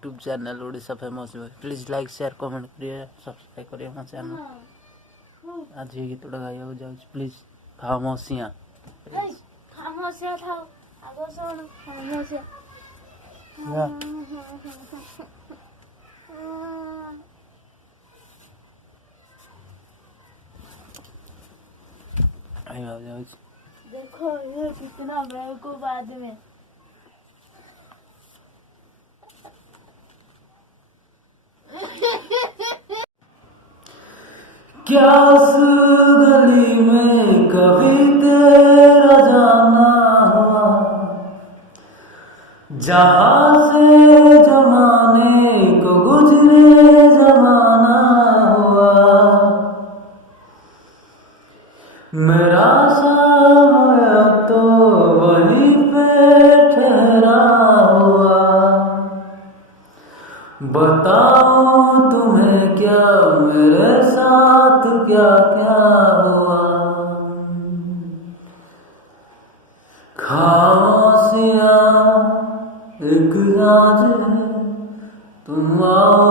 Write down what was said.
YouTube channel Odisha famous boy. Please like share comment करिए subscribe करिए मो चैनल। आज ये गीत गाइबा जाऊँ प्लीज। खामोशियाँ खामोशियाँ था आगो सुन खामोशियाँ देखो ये कितना बेवकूफ आदमी। क्या उस गली में कभी तेरा जाना हुआ, जहाँ से जमाने को गुजरे जमाना हुआ। मेरा समय तो वहीं पे ठहरा हुआ। बताऊं तुम्हें क्या मेरे साथ क्या क्या हुआ। खामोशियाँ एक राज है, तुम आओ